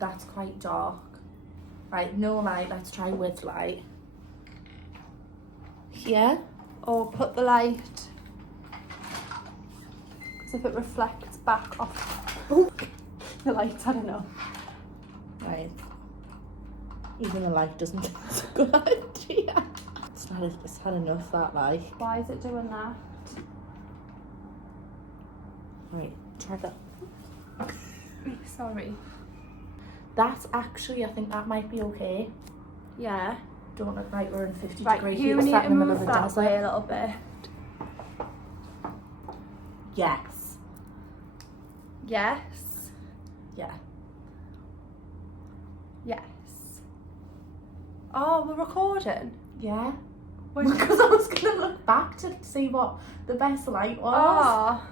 That's quite dark. Right, no light, let's try with light. Here? Or put the light, because if it reflects back off the lights, I don't know. Right. Even the light doesn't think it's a good idea. It's had enough, that light. Why is it doing that? Right, try that. Sorry. That's actually, I think that might be okay. Yeah. Don't look like we're in 50 Right, degree you heat need sat to in the middle move of the that desert. way a little bit. Yes. Yes. Yeah. Yes. Oh, we're recording? Yeah. When- Because I was going to look back to see what the best light was. Oh.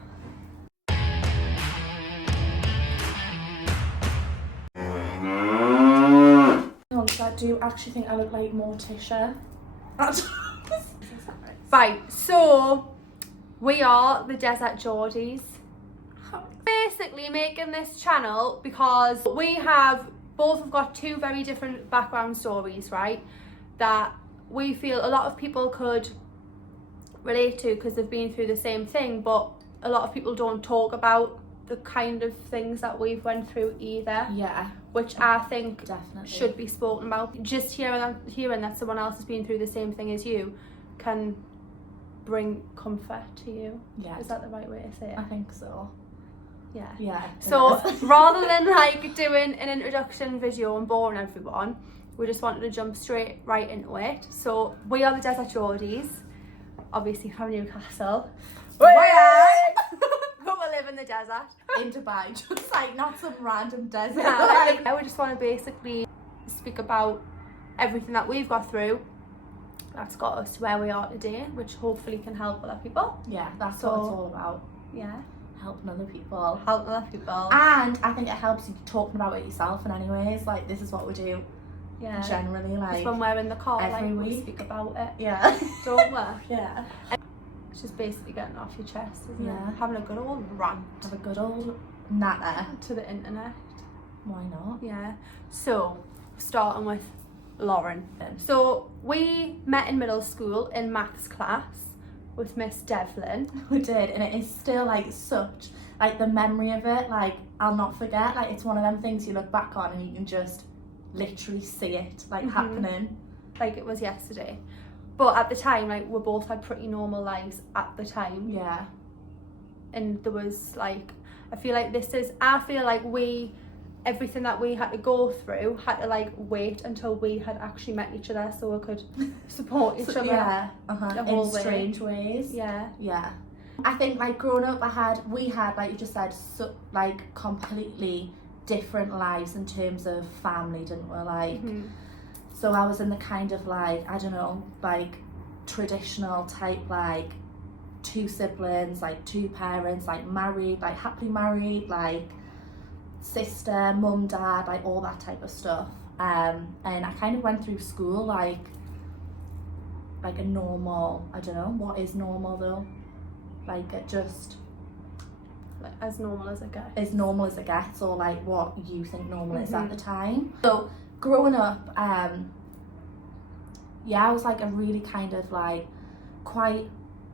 I do actually think I look like Morticia. Right, so we are the Desert Geordies. Basically making this channel because we have got two very different background stories, right? That we feel a lot of people could relate to because they've been through the same thing, but a lot of people don't talk about the kind of things that we've went through either. Yeah, which I think definitely should be spoken about. Just hearing that someone else has been through the same thing as you can bring comfort to you. Yeah. Is that the right way to say it? I think so. Yeah. Yeah. So rather than like doing an introduction video and boring everyone, we just wanted to jump straight right into it. So we are the Desert Geordies, obviously from Newcastle. But we live in the desert. In Dubai, just like not some random desert. Yeah, we just want to basically speak about everything that we've got through that's got us to where we are today, which hopefully can help other people. Yeah, that's So- what it's all about. Yeah. Helping other people. Help other people. And I think it helps you talking about it yourself in any ways. Like, this is what we do Yeah. generally, like, Just when we're in the car, every like, we week. speak about it. yeah. Don't we? Yeah. It's just basically getting it off your chest, isn't Yeah. it? Having a good old rant Have a good old natter. to the internet. Why not? Yeah. So, starting with Lauren. So, we met in middle school in maths class with Miss Devlin. We did, and it is still like such, like, the memory of it, like, I'll not forget. Like, it's one of them things you look back on and you can just literally see it, like, Mhm. happening. Like it was yesterday. But at the time, like, we both had pretty normal lives at the time. Yeah. And there was like, I feel like everything that we had to go through had to like wait until we had actually met each other so we could support each other. Yeah. the In whole way. strange ways. Yeah. Yeah. I think, like, growing up, we had, like you just said, like, completely different lives in terms of family, didn't we? Like, Mhm. so I was in the kind of, like, I don't know, like, traditional type, like, 2 siblings, like, 2 parents, like, married, like, happily married, like, sister, mum, dad, like, all that type of stuff. And I kind of went through school like a normal, I don't know, what is normal though? Like, it just Like, as normal as it gets. as normal as it gets, or like what you think normal is at Mhm. the time. So growing up, yeah, I was like a really kind of like quite,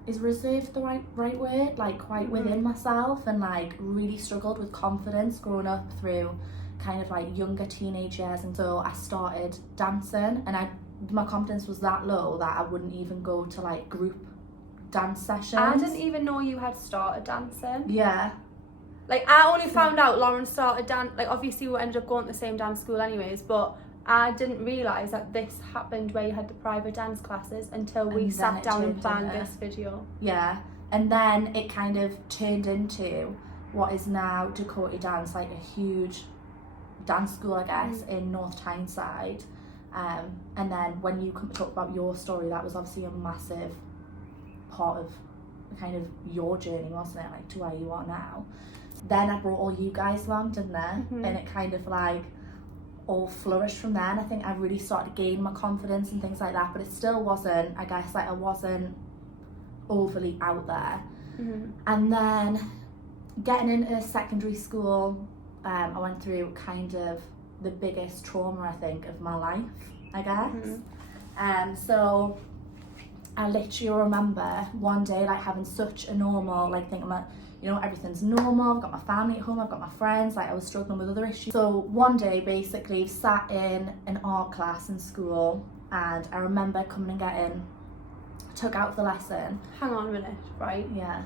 is reserved the right word? Like, quite within myself, and like really struggled with confidence growing up through kind of like younger teenage years. And so I started dancing, and my confidence was that low that I wouldn't even go to like group dance sessions. I didn't even know you had started dancing. Yeah. Like, I only found out Lauren started dance. Like, obviously we ended up going to the same dance school anyways, but I didn't realise that this happened where you had the private dance classes until we And then sat it down and turned planned into- this video. Yeah, and then it kind of turned into what is now Dakota Dance, like a huge dance school, I guess, in North Tyneside. And then when you come to talk about your story, that was obviously a massive part of kind of your journey, wasn't it? Like, to where you are now. Then I brought all you guys along, didn't I? Mhm. And it kind of like all flourished from there. And I think I really started to gain my confidence and things like that, but it still wasn't, I guess, like, I wasn't overly out there. Mm-hmm. And then getting into secondary school, I went through kind of the biggest trauma, I think, of my life, I guess. Mm-hmm. So I literally remember one day like having such a normal, like thinking like, you know, everything's normal, I've got my family at home, I've got my friends, like I was struggling with other issues. So one day basically sat in an art class in school, and I remember coming and getting took out of the lesson. Hang on a minute, right? Yeah.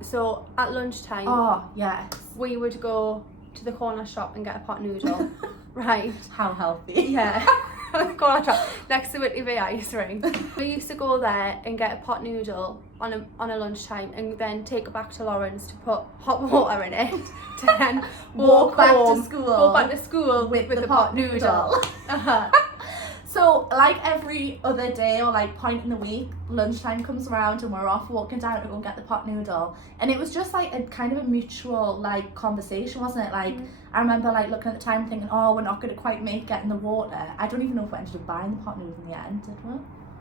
So at lunchtime, Oh, yes. we would go to the corner shop and get a pot noodle, right? How healthy. Yeah. Corner shop next to Whitley Bay Ice Ring. We used to go there and get a pot noodle on a lunchtime, and then take it back to Lawrence to put hot water in it to then Walk back home, to school. Go back to school with the the pot pot noodle. noodle. Uh-huh. So like every other day or like point in the week, lunchtime comes around and we're off walking down to go and get the pot noodle, and it was just like a kind of a mutual like conversation, wasn't it? Like I remember like looking at the time thinking, oh, we're not going to quite make getting the water. I don't even know if we ended up buying the pot noodle in the end, did we?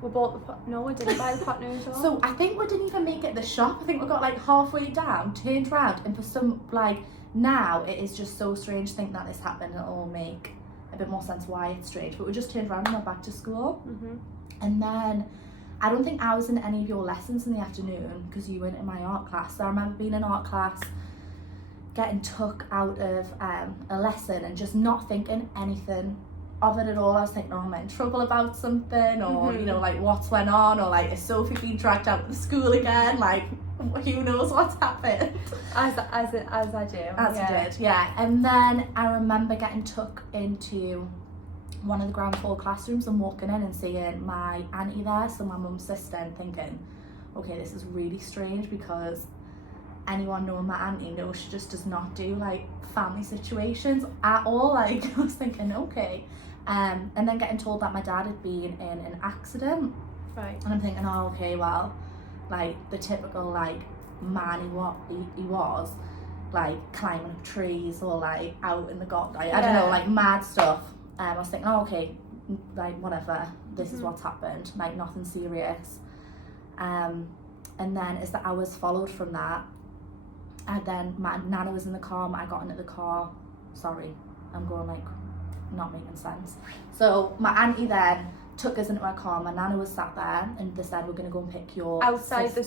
We bought the pot. No, we didn't buy the pot noodle. So I think we didn't even make it the shop. I think we got like halfway down, turned around, and for some like now it is just so strange to think that this happened, and it'll all make a bit more sense why it's strange. But we just turned around and went back to school. Mm-hmm. And then I don't think I was in any of your lessons in the afternoon because you weren't in my art class. So I remember being in art class, getting took out of a lesson and just not thinking anything of it at all. I was thinking, oh, am I in trouble about something, or you know, like what's went on, or like is Sophie being dragged out of the school again, like who knows what's happened. As I do. As you did, yeah. And then I remember getting took into one of the ground floor classrooms and walking in and seeing my auntie there, so my mum's sister, and thinking, okay, this is really strange, because anyone knowing my auntie knows she just does not do like family situations at all. Like I was thinking, okay. And then getting told that my dad had been in an accident. Right. And I'm thinking, oh, okay, well, like the typical like man he was, like climbing up trees or like out in the garden, like, I don't know, like mad stuff. I was thinking, oh, okay, like whatever, this is what's happened, like nothing serious. And then as the hours followed from that, and then my nana was in the car, I got into the car, sorry, I'm going like not making sense. So my auntie then took us into her car, my nana was sat there, and they said, we're going to go and pick your outside the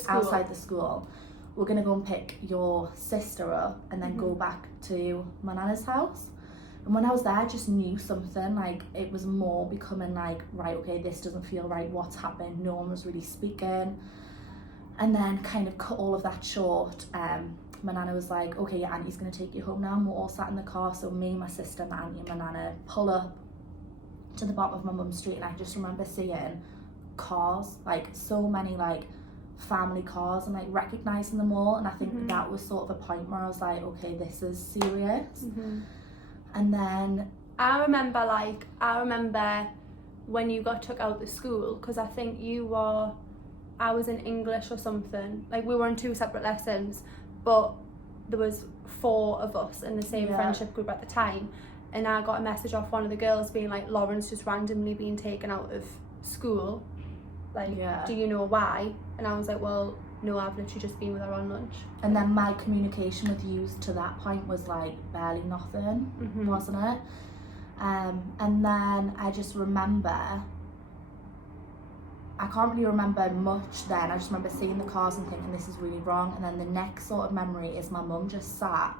school, we're going to go and pick your sister up and then go back to my nana's house. And when I was there, I just knew something, like it was more becoming like, right, okay, this doesn't feel right, what's happened, no one was really speaking. And then kind of cut all of that short, my nana was like, okay, your auntie's going to take you home now, and we're all sat in the car. So me, my sister, my auntie and my nana pull up to the bottom of my mum's street, and I just remember seeing cars, like so many like family cars, and like recognising them all. And I think that was sort of a point where I was like, okay, this is serious. And then I remember when you got took out of school, because I think I was in English or something, like we were in 2 separate lessons, but there was 4 of us in the same friendship group at the time, and I got a message off one of the girls being like, Lawrence just randomly being taken out of school, like do you know why? And I was like, well, no, I've literally just been with her on lunch. And then my communication with you to that point was like barely nothing, wasn't it? And then I just remember, I can't really remember much then. I just remember seeing the cars and thinking this is really wrong. And then the next sort of memory is my mum just sat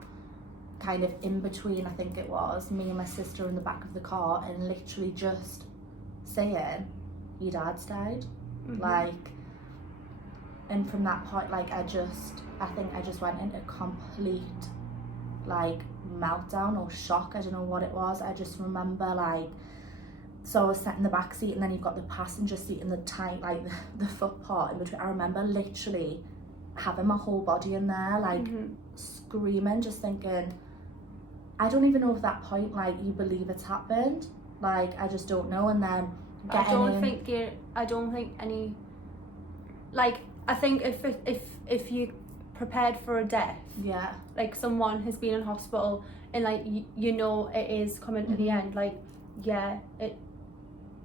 kind of in between, I think it was, me and my sister in the back of the car, and literally just saying, your dad's died. Like, and from that point, like I think I just went into complete like meltdown or shock. I don't know what it was. I just remember like, so I was sat in the back seat, and then you've got the passenger seat and the tight, like the foot part in between. I remember literally having my whole body in there, like screaming, just thinking, I don't even know if at that point, like, you believe it's happened. Like, I just don't know. And then I don't think any, like, I think if you prepared for a death, like someone has been in hospital and like you know it is coming to the end, like it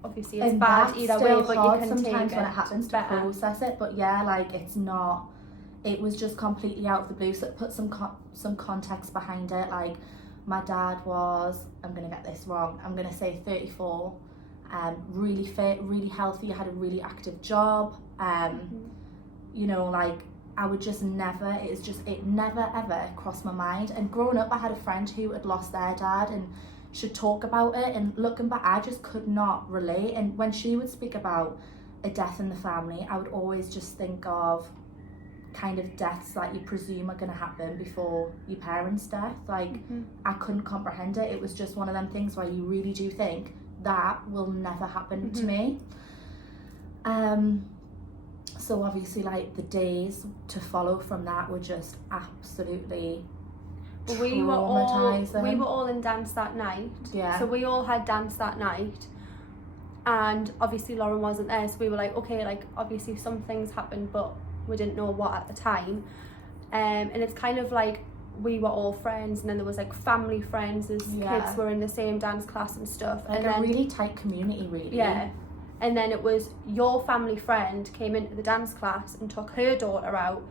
obviously is bad either way, but you can sometimes take when it happens to process it. But like it's not, it was just completely out of the blue. So it put some context behind it. Like My dad was, I'm going to get this wrong, I'm going to say 34, really fit, really healthy, had a really active job, you know, like, I would just never, it never ever crossed my mind. And growing up, I had a friend who had lost their dad and should talk about it, and looking back, I just could not relate. And when she would speak about a death in the family, I would always just think of kind of deaths that you presume are going to happen before your parents' death. Like, I couldn't comprehend it. It was just one of them things where you really do think that will never happen to me. So obviously, like, the days to follow from that were just absolutely traumatizing. We were all in dance that night. Yeah. So we all had dance that night, and obviously Lauren wasn't there, so we were like, okay, like, obviously some things happened, but we didn't know what at the time. And it's kind of like we were all friends, and then there was like family friends as kids were in the same dance class and stuff. Like, and a then, really tight community, really. Yeah. And then it was your family friend came into the dance class and took her daughter out,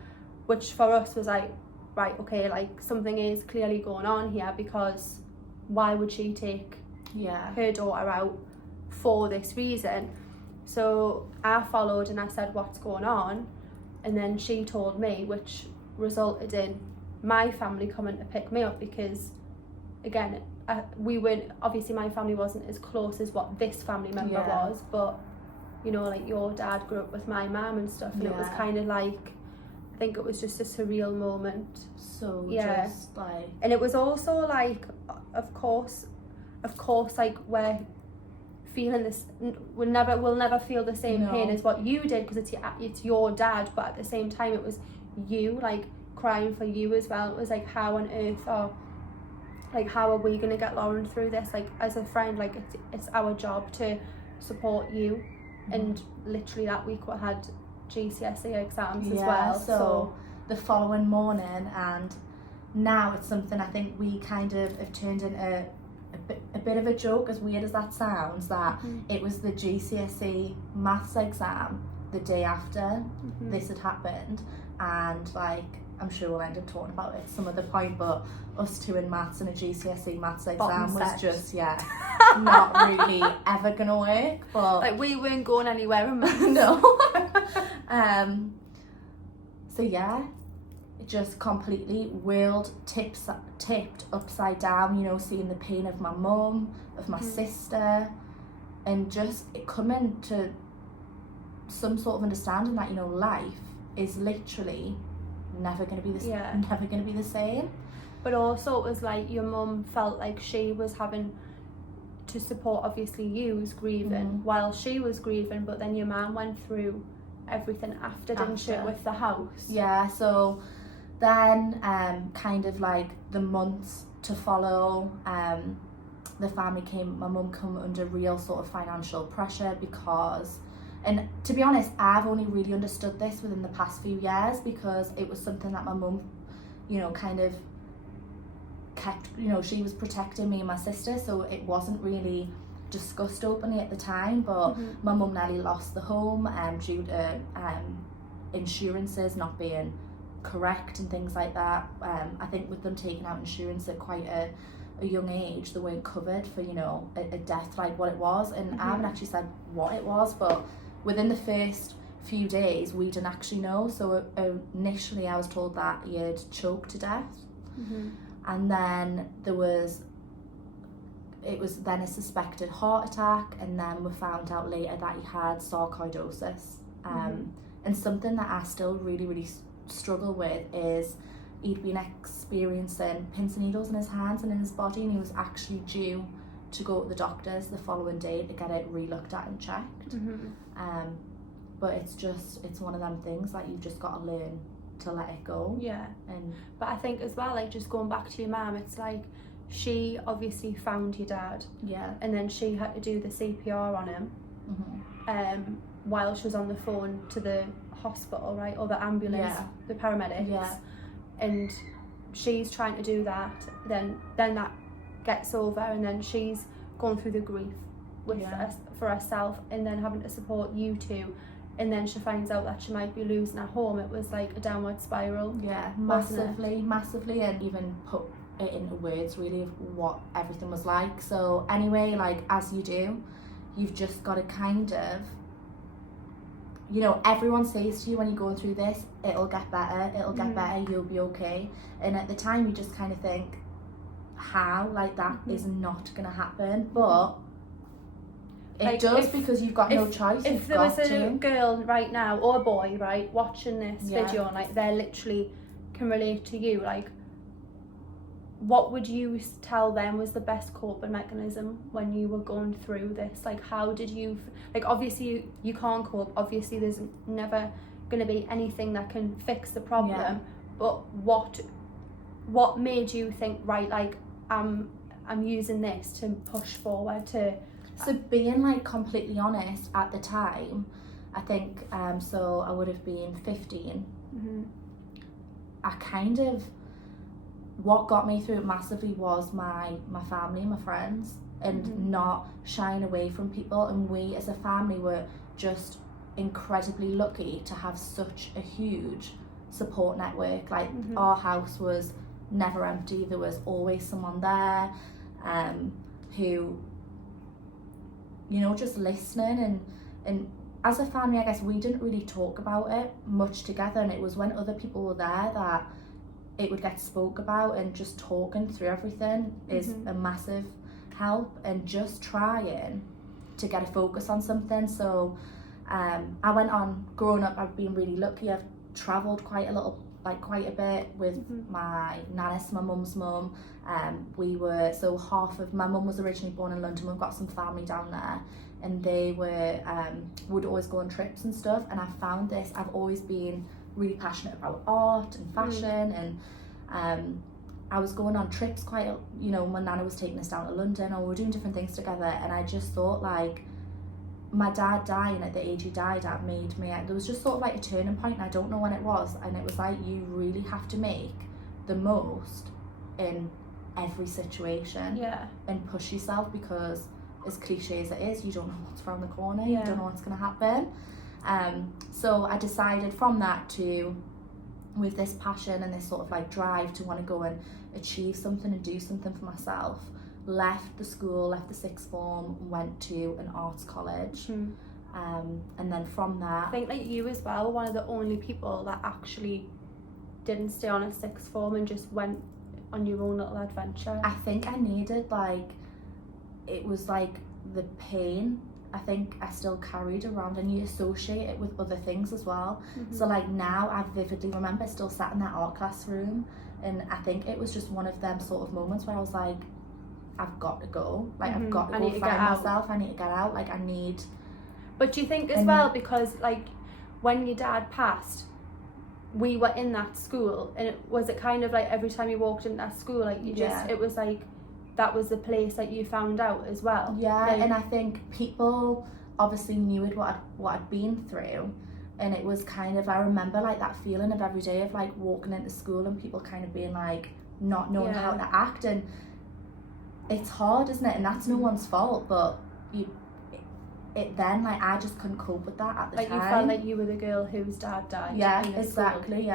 which for us was like, right, okay, like, something is clearly going on here, because why would she take her daughter out for this reason? So I followed and I said, what's going on? And then she told me, which resulted in my family coming to pick me up, because again, we weren't, obviously my family wasn't as close as what this family member was, but you know, like, your dad grew up with my mum and stuff, and it was kind of like, I think it was just a surreal moment. So just like, and it was also like, of course, like, we're feeling this, we'll never feel the same pain as what you did, because it's your dad, but at the same time it was you, like, crying for you as well. It was like, how on earth, or like, how are we gonna get Lauren through this? Like, as a friend, like, it's our job to support you. And literally that week we had GCSE exams as well. So the following morning, and now it's something I think we kind of have turned into a bit of a joke, as weird as that sounds, that it was the GCSE maths exam the day after this had happened, and like, I'm sure we'll end up talking about it at some other point, but us two in maths and a GCSE maths exam was just not really ever gonna work. But like, we weren't going anywhere in maths. No. So yeah, it just completely world tipped upside down, you know, seeing the pain of my mum, of my sister, and just it coming to some sort of understanding that, you know, life is literally never going to be never going to be the same. But also it was like, your mum felt like she was having to support, obviously, you's grieving while she was grieving, but then your mum went through everything after, didn't she, with the house? Yeah, so then kind of like the months to follow, the family my mum come under real sort of financial pressure, because, and to be honest, I've only really understood this within the past few years, because it was something that my mum, you know, kind of kept, you know, she was protecting me and my sister, so it wasn't really discussed openly at the time. But my mum nearly lost the home due to insurances not being correct and things like that. I think with them taking out insurance at quite a young age, they weren't covered for, you know, a death like what it was, and I haven't actually said what it was, but within the first few days we didn't actually know. So initially I was told that he had choked to death, and then it was then a suspected heart attack, and then we found out later that he had sarcoidosis. And something that I still really struggle with is he'd been experiencing pins and needles in his hands and in his body, and he was actually due to go to the doctors the following day to get it re-looked at and checked. But it's one of them things that you've just got to learn to let it go. But I think as well, like, just going back to your mum, it's like, she obviously found your dad, and then she had to do the CPR on him while she was on the phone to the hospital, right, or the ambulance, the paramedics, and she's trying to do that, then that gets over, and then she's going through the grief with us for herself, and then having to support you two, and then she finds out that she might be losing her home. It was like a downward spiral. Massively, and even put it into words really of what everything was like. So anyway, like as you do, you've just got to kind of, you know, everyone says to you when you're going through this, it'll get better, you'll be okay. And at the time you just kind of think, how? Like that is not going to happen. But it like does, because you've got no choice. If there was a girl right now, or a boy, right, watching this video, and like they're literally can relate to you, like what would you tell them was the best coping mechanism when you were going through this? Like how did you, like obviously you can't cope, obviously there's never going to be anything that can fix the problem, but what made you think, right, like I'm using this to push forward to... So being like completely honest, at the time, I think so I would have been 15. I kind of, what got me through it massively was my family, my friends, and not shying away from people. And we as a family were just incredibly lucky to have such a huge support network. Like our house was never empty. There was always someone there who, you know, just listening. And as a family, I guess we didn't really talk about it much together, and it was when other people were there that it would get spoke about, and just talking through everything is a massive help, and just trying to get a focus on something. So I went on, growing up, I've been really lucky. I've travelled quite a bit with my nannis, my mum's mum. My mum was originally born in London. We've got some family down there, and they would always go on trips and stuff. And I found this, I've always been really passionate about art and fashion, and I was going on trips quite, you know, my nana was taking us down to London, or we were doing different things together. And I just thought, like, my dad dying at the age he died at made me, there was just sort of like a turning point, and I don't know when it was, and it was like, you really have to make the most in every situation and push yourself, because as cliche as it is, you don't know what's around the corner, you don't know what's going to happen. So I decided from that to, with this passion and this sort of like drive to want to go and achieve something and do something for myself, left the school, left the sixth form, went to an arts college, and then from that, I think like you as well, one of the only people that actually didn't stay on a sixth form and just went on your own little adventure. I think I needed, like, it was like the pain, I think I still carried around, and you associate it with other things as well. So like now I vividly remember still sat in that art classroom, and I think it was just one of them sort of moments where I was like, I've got to go, like I've got to go find myself, I need to get out, like I need. But do you think as well, because like when your dad passed, we were in that school, and was it kind of like every time you walked in that school, like you just, it was like that was the place that you found out as well? Like, and I think people obviously knew what I'd been through, and it was kind of, I remember like that feeling of every day of like walking into school and people kind of being like not knowing how to act, and it's hard, isn't it? And that's no one's fault, but it then, like, I just couldn't cope with that at the time. Like you felt like you were the girl whose dad died. Yeah, exactly,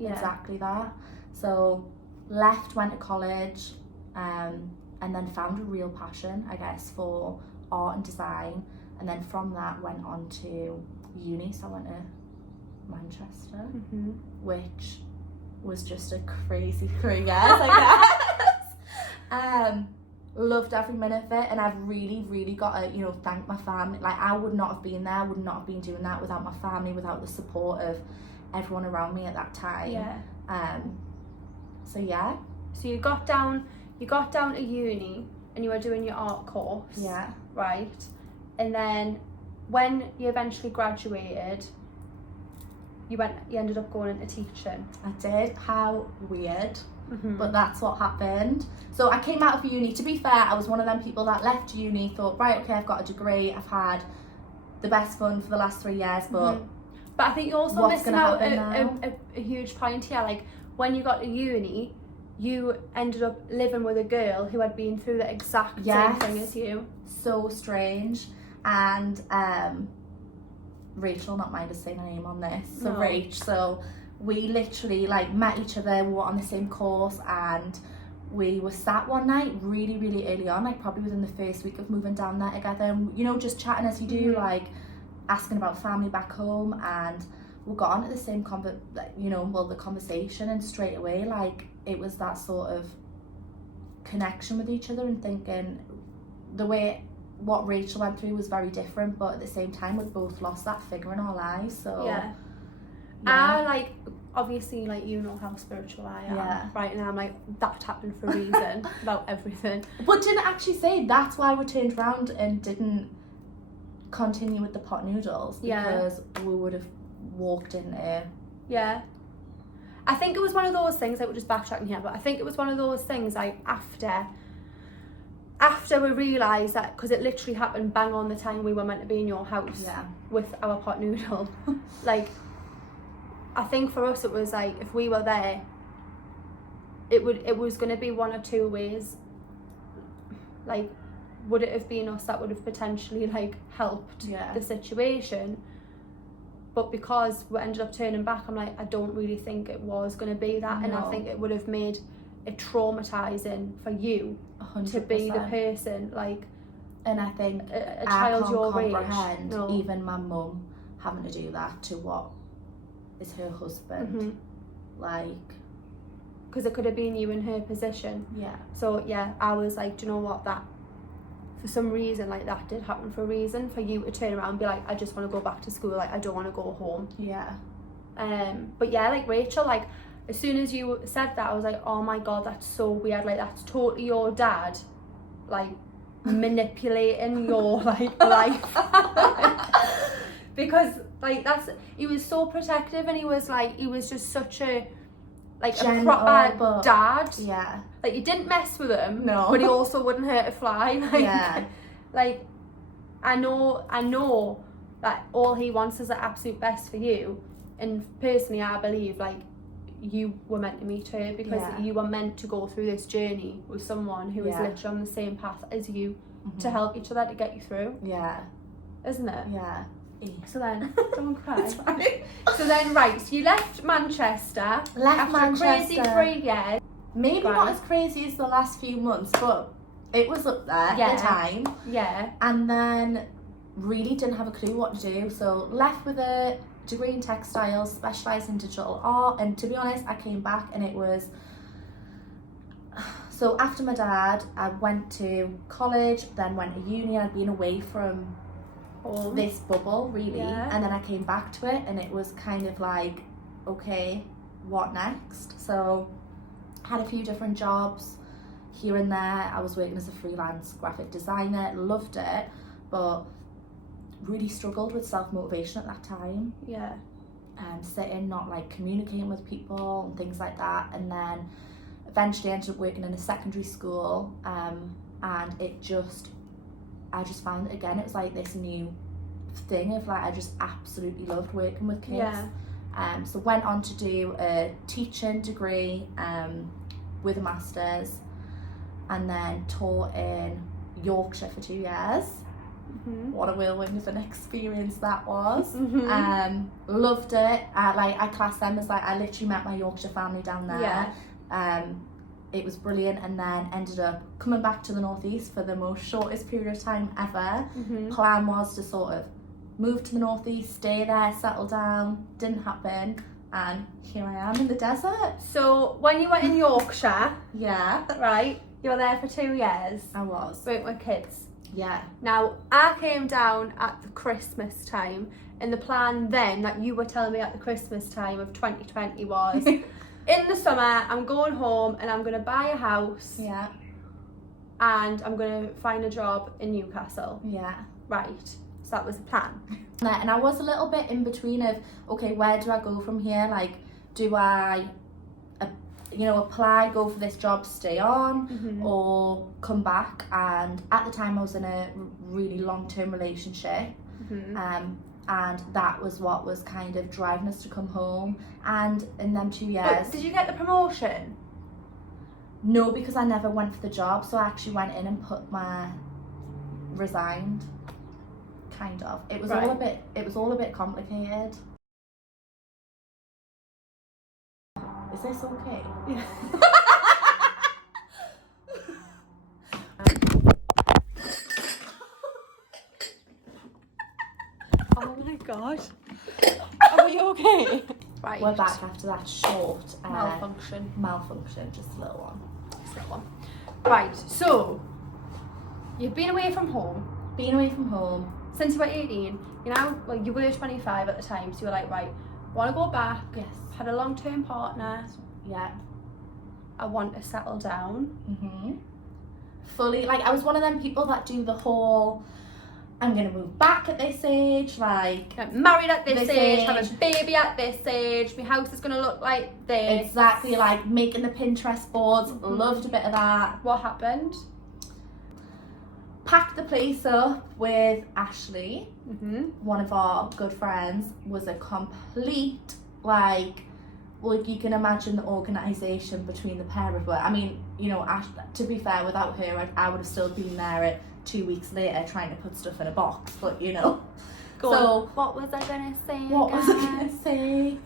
exactly that. So left, went to college, and then found a real passion, I guess, for art and design, and then from that went on to uni. So I went to Manchester, which was just a crazy 3 years, I guess. Loved every minute of it, and I've really got to, you know, thank my family. Like, I would not have been there, would not have been doing that without my family, without the support of everyone around me at that time. So you got down to uni and you were doing your art course, right? And then when you eventually graduated, you ended up going into teaching. I did. How weird. But that's what happened. So I came out of uni. To be fair, I was one of them people that left uni, thought, right, okay, I've got a degree, I've had the best fun for the last 3 years, but I think you're also missing out a huge point here. Like, when you got to uni, you ended up living with a girl who had been through the exact same thing as you. So strange. And Rachel, not mind us saying her name on this. So Rach, so we literally like met each other, we were on the same course, and we were sat one night really, really early on, like probably within the first week of moving down there together, and, you know, just chatting as you do, like asking about family back home, and we got on to the same the conversation, and straight away, like, it was that sort of connection with each other, and thinking the way what Rachel went through was very different, but at the same time we've both lost that figure in our lives. So I, like, obviously, like, you know how spiritual I am, right? And I'm like, that happened for a reason about everything. But didn't actually say that's why we turned around and didn't continue with the pot noodles, because we would have walked in there. Yeah. I think it was one of those things, like, we're just backtracking here, but I think it was one of those things, like, after we realised that, because it literally happened bang on the time we were meant to be in your house with our pot noodle. Like, I think for us it was like, if we were there, it was going to be one or two ways. Like, would it have been us that would have potentially, like, helped the situation? But because we ended up turning back, I'm like, I don't really think it was going to be that. No. And I think it would have made it traumatising for you 100%. To be the person, like, and I think a child your age, even my mum having to do that to what is her husband, like, because it could have been you in her position. So I was like, do you know what, that for some reason, like, that did happen for a reason, for you to turn around and be like, I just want to go back to school, like, I don't want to go home. But like, Rachel, like, as soon as you said that, I was like, oh my god, that's so weird, like, that's totally your dad, like, manipulating your, like, life. Because, like, he was so protective, and he was just such a, like, a proper dad. Like, he didn't mess with him, but he also wouldn't hurt a fly. Like, like, I know that all he wants is the absolute best for you, and personally I believe, like, you were meant to meet her, because you were meant to go through this journey with someone who is literally on the same path as you, to help each other, to get you through. Isn't it? So then, don't cry. So then, right, so you left Manchester. After crazy 3 years. Maybe not as crazy as the last few months, but it was up there at the time. And then really didn't have a clue what to do. So left with a degree in textiles, specialised in digital art. And to be honest, I came back and it was... So after my dad, I went to college, then went to uni. I'd been away from this bubble, really. And then I came back to it, and it was kind of like, okay, what next? So had a few different jobs here and there. I was working as a freelance graphic designer, loved it, but really struggled with self-motivation at that time. Sitting, not like communicating with people and things like that. And then eventually ended up working in a secondary school, and I just found it again, it was like this new thing of, like, I just absolutely loved working with kids. So went on to do a teaching degree with a master's, and then taught in Yorkshire for 2 years. What a whirlwind of an experience that was. Loved it. I class them as, like, I literally met my Yorkshire family down there. It was brilliant, and then ended up coming back to the northeast for the most shortest period of time ever. Plan was to sort of move to the northeast, stay there, settle down. Didn't happen, and here I am in the desert. So when you were in Yorkshire, right, you were there for 2 years. I was working with kids. Now I came down at the Christmas time, and the plan then, that you were telling me at the Christmas time of 2020, was in the summer I'm going home and I'm going to buy a house, and I'm going to find a job in Newcastle. Right, so that was the plan. And I was a little bit in between of, okay, where do I go from here? Like, do I apply, go for this job, stay on, or come back? And at the time I was in a really long-term relationship, and that was what was kind of driving us to come home. And in them 2 years... But did you get the promotion? No, because I never went for the job, so I actually went in and resigned, kind of. It was all a bit complicated. Is this okay? God. Are you okay? Right. We're back after that short Malfunction. just a little one. Just a little one. Right, so you've been away from home. Being away from home. Since you were 18, you know, well, you were 25 at the time, so you were like, right, want to go back. Yes. Had a long-term partner. Yeah. I want to settle down. Fully, like, I was one of them people that do the whole, I'm gonna move back at this age, like, Get married at this age, have a baby at this age, my house is going to look like this. exactly, like making the Pinterest boards. Loved a bit of that. What happened? Packed the place up with Ashley, one of our good friends. Was a complete, like, well, you can imagine the organisation between the pair of us. I mean, you know, Ash, to be fair, without her, I would have still been there at 2 weeks later trying to put stuff in a box, but you know. Go on. What was I gonna say? What was I gonna say?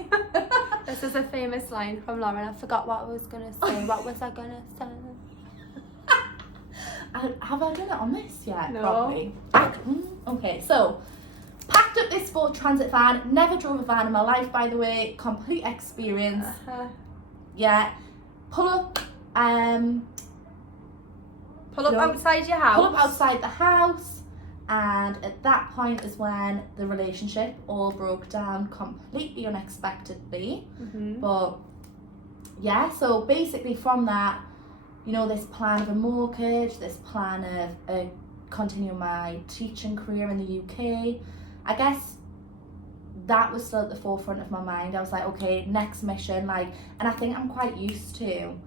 This is a famous line from Lauren. I forgot what I was gonna say. What was I gonna say? Have I done it on this yet? No. Probably. Okay, so packed up this Ford Transit van. Never drove a van in my life, by the way. Complete experience. Yeah. Pull up. Pull up outside your house. Pull up outside the house, and at that point is when the relationship all broke down completely unexpectedly. But yeah, so basically from that, you know, this plan of a mortgage, this plan of continuing my teaching career in the UK, I guess that was still at the forefront of my mind. I was like, okay, next mission, like, and I think I'm quite used to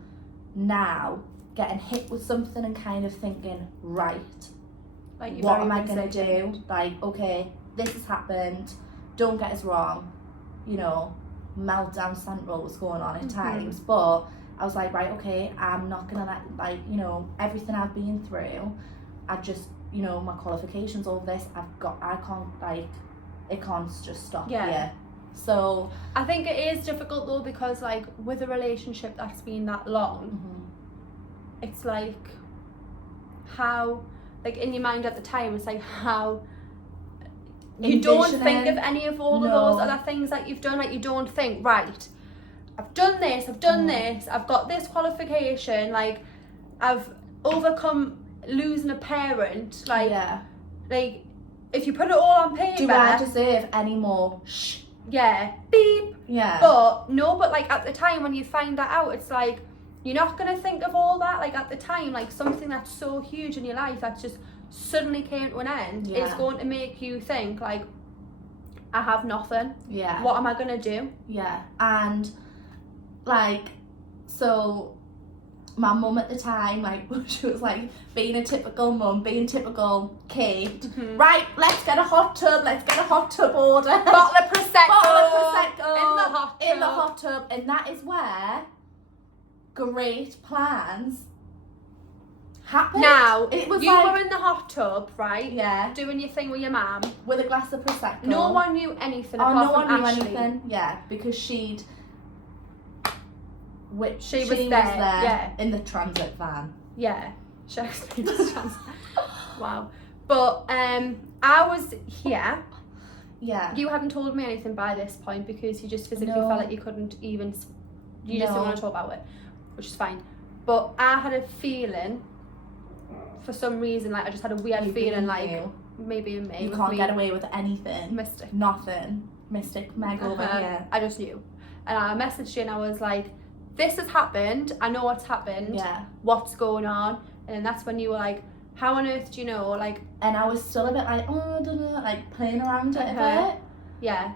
now getting hit with something and kind of thinking, right, like, what am I gonna do? Like, okay, this has happened, don't get us wrong, you know, meltdown central was going on at times, but I was like, right, okay, I'm not gonna let, like, you know, everything I've been through, I just, you know, my qualifications, all this, I can't, like, it can't just stop here. So I think it is difficult though, because like with a relationship that's been that long, it's like how, like in your mind at the time, it's like how you don't think of any of all of those other things that you've done. Like, you don't think, right, I've done this, I've got this qualification, like I've overcome losing a parent, like like if you put it all on paper, do I deserve any more beep, but no, but like at the time when you find that out, it's like you're not going to think of all that. Like at the time, like something that's so huge in your life that just suddenly came to an end is going to make you think, like, I have nothing, what am I going to do? And like, so my mum at the time, like, she was like being a typical mum, being typical Kate. Right, let's get a hot tub order. Bottle of Prosecco in the hot tub. And that is where great plans happen. Now, it was you like, were in the hot tub, right? Yeah. Doing your thing with your mum. With a glass of Prosecco. No one knew anything apart no from one knew Ashley. anything. Yeah, because she was there yeah. in the transit van. Yeah. She experienced transit. Wow. But I was here. Yeah. You hadn't told me anything by this point because you just physically felt like you couldn't even, you just didn't want to talk about it, which is fine. But I had a feeling, for some reason, like I just had a weird feeling like maybe in me. You can't get away with anything. Mystic. Nothing. Mystic Meg over here. I just knew. And I messaged you and I was like, this has happened. I know what's happened. Yeah. What's going on? And then that's when you were like, how on earth do you know? Like, and I was still a bit like, oh, I don't know, like playing around it a bit. Yeah.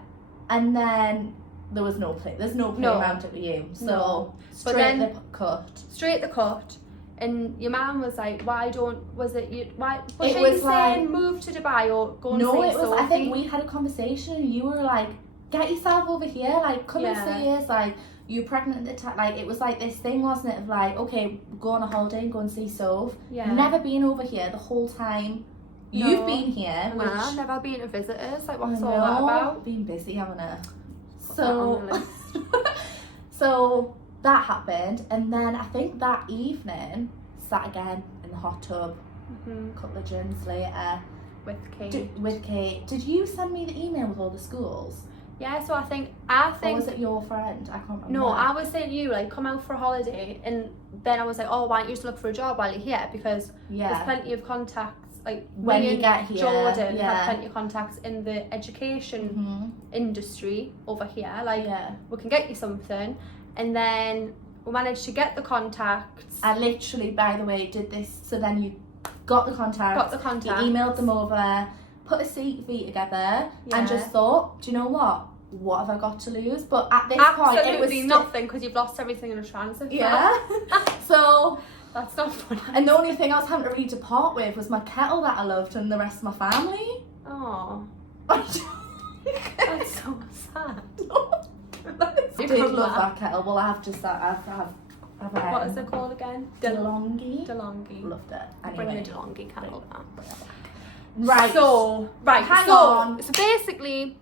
And then there was no play. There's no play around it with you. So straight the cut. Straight the cut. And your mum was like, why don't, was it you, why, was it she was saying like, move to Dubai or go and see No, it was, Sophie? I think we had a conversation and you were like, get yourself over here, like come and see us, like you're pregnant at the time, like it was like this thing, wasn't it, of like, okay, go on a holiday and go and see Soph. Yeah. Never been over here the whole time. No. You've been here. Nah, never been to visitors, like what's all that about? Been busy, haven't I? So, so that happened, and then I think that evening, sat again in the hot tub, a couple of gins later, with Kate. With Kate. Did you send me the email with all the schools? Yeah, so I think. Or was it your friend? I can't remember. No, I was saying to you, like, come out for a holiday, and then I was like, oh, why don't you just look for a job while you're here? Because there's plenty of contacts. Like, when me you and get here, Jordan have plenty of contacts in the education industry over here. Like, we can get you something. And then we managed to get the contacts. I literally, by the way, did this. So then you got the contacts. You emailed them over, put a CV together, and just thought, do you know what? What have I got to lose? But at this point, it was nothing, because you've lost everything in a transit. Yeah. So that's not funny. And the only thing I was having to really depart with was my kettle that I loved and the rest of my family. Oh, that's so sad. I did love that kettle. Well, I have just that. What is it called again? DeLonghi. Loved it. Anyway. Bring the DeLonghi kettle back. Right. So hang on. So basically,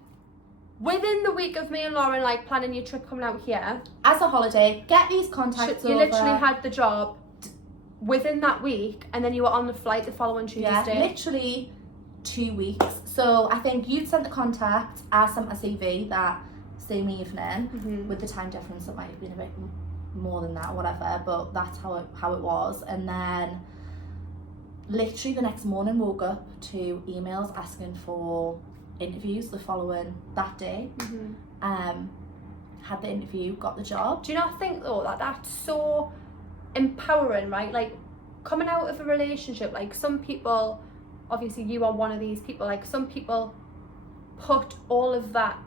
within the week of me and Lauren like planning your trip coming out here, as a holiday, get these contacts you over. literally had the job within that week, and then you were on the flight the following Tuesday. Yeah, literally 2 weeks. So I think you'd sent the contact, I sent my CV that same evening. With the time difference, it might have been a bit more than that, whatever. But that's how it was. And then literally the next morning, woke up to emails asking for interviews the following that day. Had the interview, got the job. Do you not think though that that's so empowering, right? Like, coming out of a relationship, like, some people, obviously you are one of these people, like, some people put all of that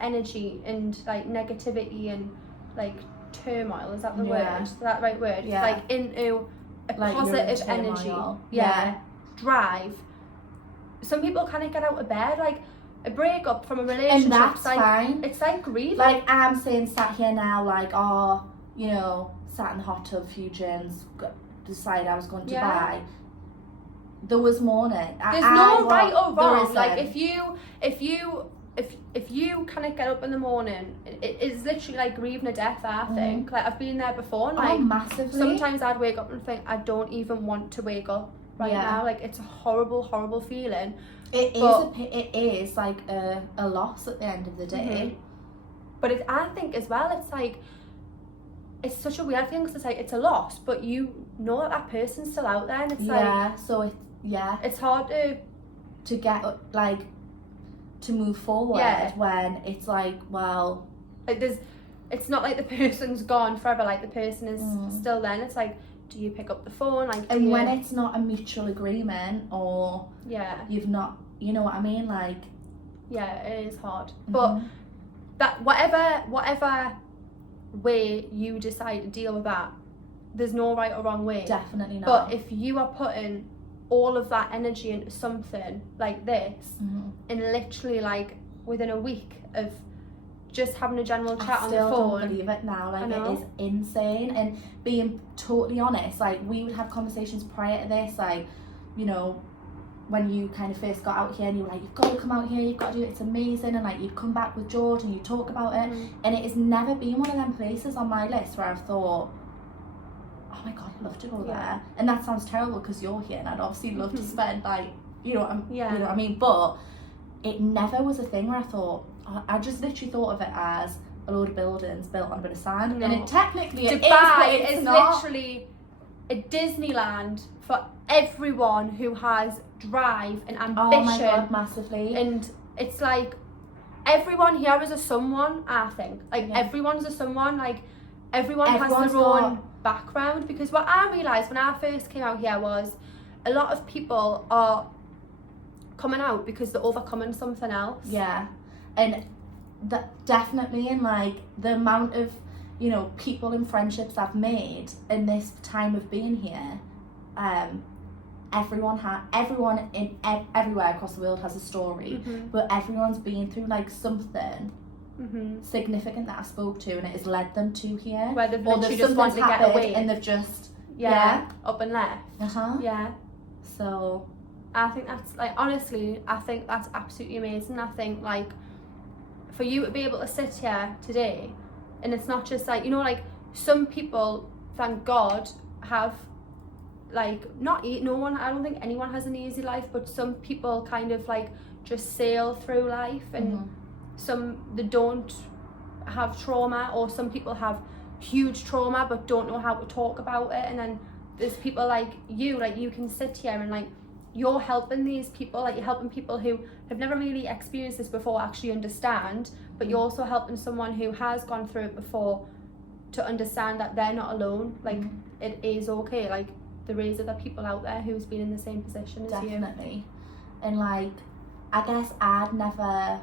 energy and like negativity and like turmoil, is that the word? Is that the right word? Yeah. Like, into a like positive energy. Drive. Some people can't get out of bed. Like, a breakup from a relationship, and that's like, fine. It's like grief. Like, I'm saying, sat here now, like, oh, you know, sat in the hot tub, few gins, decided I was going to Dubai. There was mourning. There's no right or wrong. Like, if you can't get up in the morning, it's literally like grieving a death, I think. Like, I've been there before, and like, massively. sometimes I'd wake up and think, I don't even want to wake up now. Like, it's a horrible feeling. It is like a loss at the end of the day. But I think as well, it's like, it's such a weird thing, because it's like, it's a loss, but you know that person's still out there, and it's like, so it's hard to get, like, to move forward when it's like, well, like, it's not like the person's gone forever, like, the person is still there, and it's like, do you pick up the phone, like, and when it's not a mutual agreement, or you've not, you know what I mean, like, it is hard. But that whatever way you decide to deal with that, there's no right or wrong way. Definitely not. But if you are putting all of that energy into something like this, and literally, like, within a week of just having a general chat on the phone, I still don't believe it now. Like, it is insane. And being totally honest, like, we would have conversations prior to this, like, you know, when you kind of first got out here, and you were like, you've got to come out here, you've got to do it, it's amazing, and like, you'd come back with George and you'd talk about it, and it has never been one of them places on my list where I've thought, oh my god, I'd love to go there. And that sounds terrible because you're here, and I'd obviously love to spend, like, you know what I mean, but it never was a thing where I thought, I just literally thought of it as a load of buildings built on a bit of sand. And it technically Dubai is literally a Disneyland for everyone who has drive and ambition. Oh my god, massively. And it's like, everyone here is a someone, I think. Like, everyone's a someone. Like, everyone has their own background. Because what I realised when I first came out here was, a lot of people are coming out because they're overcoming something else. Yeah. And that definitely, and like, the amount of, you know, people and friendships I've made in this time of being here, everyone everywhere across the world has a story, but everyone's been through like something significant that I spoke to, and it has led them to here. Where they've literally just wanted to get away, and they've just up and left. So I think that's, like, honestly, I think that's absolutely amazing. I think, like, for you to be able to sit here today, and it's not just like, you know, like, some people, thank God, have like no one, I don't think anyone has an easy life, but some people kind of like just sail through life, and some they don't have trauma, or some people have huge trauma but don't know how to talk about it. And then there's people like you can sit here and like you're helping these people, like you're helping people who have never really experienced this before actually understand, but you're also helping someone who has gone through it before to understand that they're not alone. Like it is okay, like there is other people out there who's been in the same position as you. Definitely. And like I guess I'd never,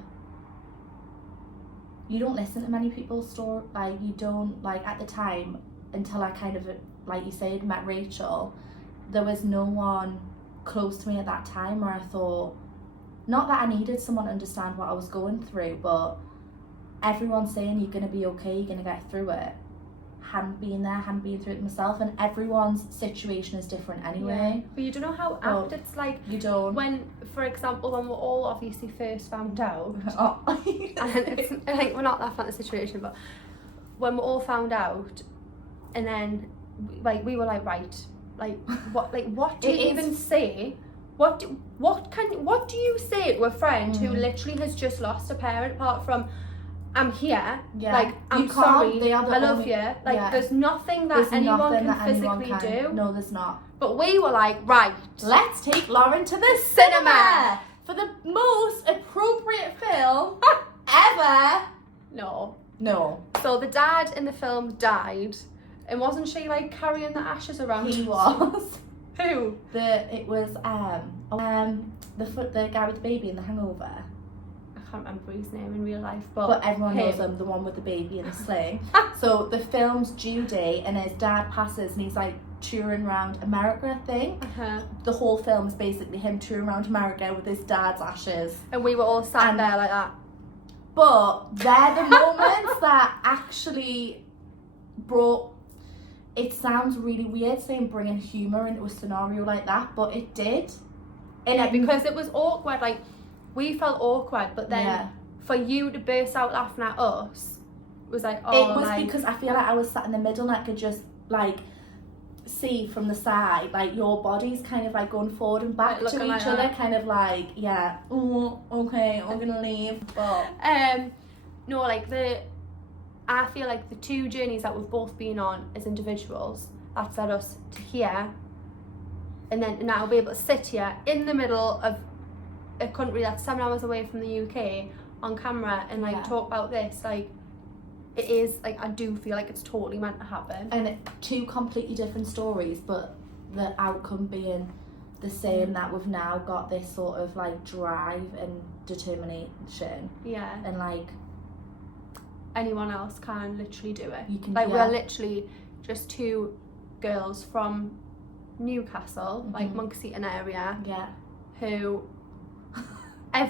you don't listen to many people's story, like you don't, like at the time, until I kind of, like you said, met Rachel, there was no one close to me at that time where I thought, not that I needed someone to understand what I was going through, but everyone saying you're going to be okay, you're going to get through it, hadn't been through it myself. And everyone's situation is different anyway. But you don't know how apt it's like. You don't. When, for example, when we're all obviously first found out, Oh. and it's like we're not laughing at the situation, but when we're all found out, and then like we were like, right, like what do you even say? What do you say to a friend who literally has just lost a parent, apart from I'm here, like I'm sorry, I love you, like there's nothing that anyone can physically do. No, there's not. But we were like, right, let's take Lauren to the cinema for the most appropriate film ever. No. So the dad in the film died, and wasn't she like carrying the ashes around? He was. Who? It was the guy with the baby in The Hangover. I can't remember his name in real life, but everyone knows him, the one with the baby in the sling. So the film's due date, and his dad passes, and he's like touring around America, I think. The whole film is basically him touring around America with his dad's ashes. And we were all sat there like that. But they're the moments that actually brought, it sounds really weird saying bringing humour into a scenario like that, but it did. And because it was awkward, like we felt awkward, but then for you to burst out laughing at us was like, oh, it was like, because I feel like I was sat in the middle and I could just like see from the side, like your bodies kind of like going forward and back like, to each other, kind of like, okay, I'm gonna leave. But no, like I feel like the two journeys that we've both been on as individuals, that's led us to here, and then now be able to sit here in the middle of a country that's 7 hours away from the UK on camera and like talk about this. Like it is, like I do feel like it's totally meant to happen. And two completely different stories, but the outcome being the same, that we've now got this sort of like drive and determination. Yeah. And like anyone else can literally do it. You can, like we're literally just two girls from Newcastle, like Monk Seaton area, who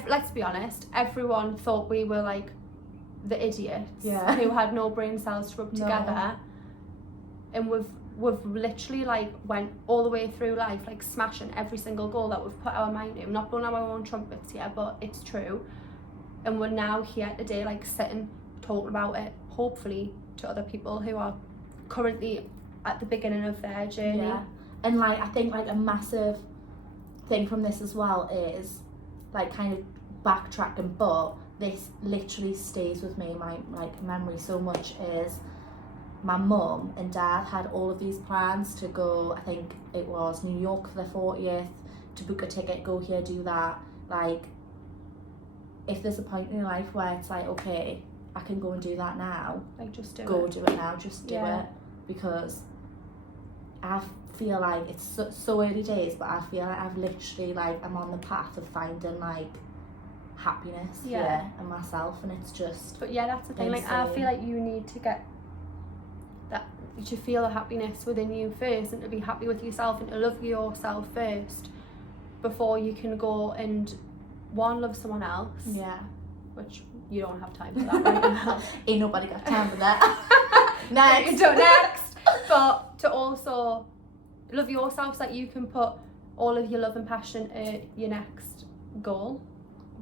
let's be honest, everyone thought we were like the idiots who had no brain cells to rub together, and we've literally like went all the way through life like smashing every single goal that we've put our mind to. Not blowing our own trumpets here, but it's true. And we're now here today like sitting talking about it, hopefully to other people who are currently at the beginning of their journey. And like I think like a massive thing from this as well is like kind of backtracking, but this literally stays with me, my like memory so much, is my mum and dad had all of these plans to go, I think it was New York for their 40th, to book a ticket, go here, do that. Like if there's a point in your life where it's like, okay, I can go and do that now, like just do it now, just do it. Because I feel like it's so early days, but I feel like I've literally like I'm on the path of finding like happiness and myself, and it's just, but that's the thing, like I feel like you need to get that, to feel the happiness within you first, and to be happy with yourself and to love yourself first before you can go and love someone else, which you don't have time for that right now. Ain't nobody got time for that. Next. But to also love yourself so that you can put all of your love and passion at your next goal,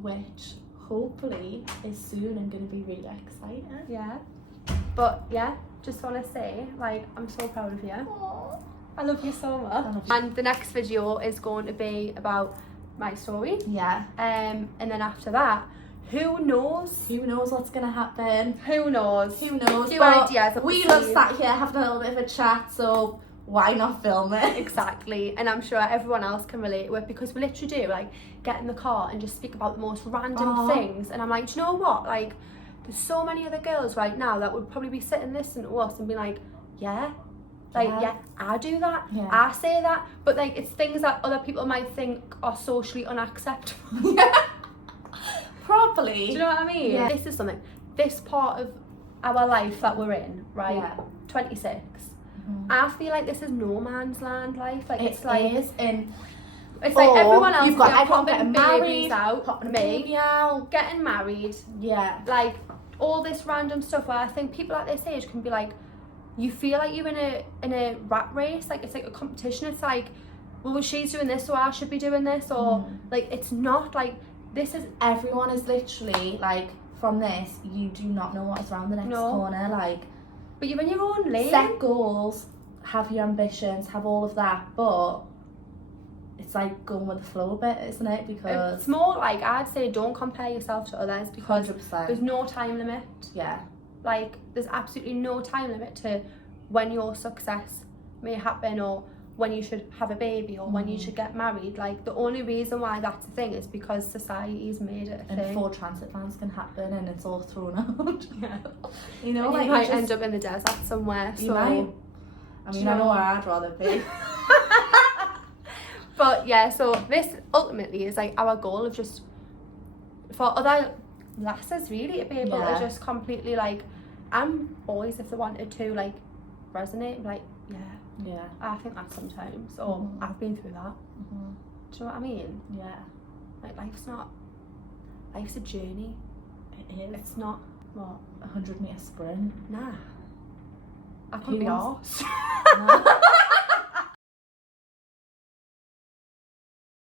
which hopefully is soon and going to be really exciting. But just want to say, like, I'm so proud of you. Aww. I love you so much. love you. And the next video is going to be about my story. Yeah. And then after that, who knows? Who knows what's gonna happen? Who knows? Who knows? Few But ideas up we the love sleeve. sat here having a little bit of a chat, so why not film it? Exactly, and I'm sure everyone else can relate with, because we literally do like get in the car and just speak about the most random things, and I'm like, do you know what? Like, there's so many other girls right now that would probably be sitting listening to us and be like, yeah. Like, yeah, I do that, Yeah. I say that, but like, it's things that other people might think are socially unacceptable. Probably. Do you know what I mean? Yeah. This is something, this part of our life that we're in, right? Yeah. 26. I feel like this is no man's land life. Like, it's It like, is in. it's like everyone else You've got getting everyone getting babies married, out, popping a me, baby out. getting married, Yeah. like all this random stuff where I think people at this age can be like, you feel like you're in a rat race, like it's like a competition. It's like, well, she's doing this, so I should be doing this, or like, it's not like, this is, Everyone is literally like, from this, you do not know what is around the next No. corner. Like, but you're in your own lane. set goals, have your ambitions, have all of that, but it's like going with the flow a bit, isn't it? Because It's more like, I'd say don't compare yourself to others, because 100%. there's no time limit. Yeah. Like, there's absolutely no time limit to when your success may happen, or when you should have a baby, or when you should get married. Like, the only reason why that's a thing is because society's made it a And thing. 4 transit vans can happen, and it's all thrown out. Yeah. You know, And like you might just- end up in the desert somewhere. You So, might. I mean, I know where I'd rather be. but yeah, so this ultimately is like our goal of just, for other lasses really, to be able Yeah. to just completely like, I'm always, if they wanted to like resonate, like, yeah, Yeah. I think that sometimes, or I've been through that. Mhm. Do you know what I mean? Yeah. Like, life's a journey. It is. It's not, what, 100-meter sprint. nah. I couldn't be wants- arsed.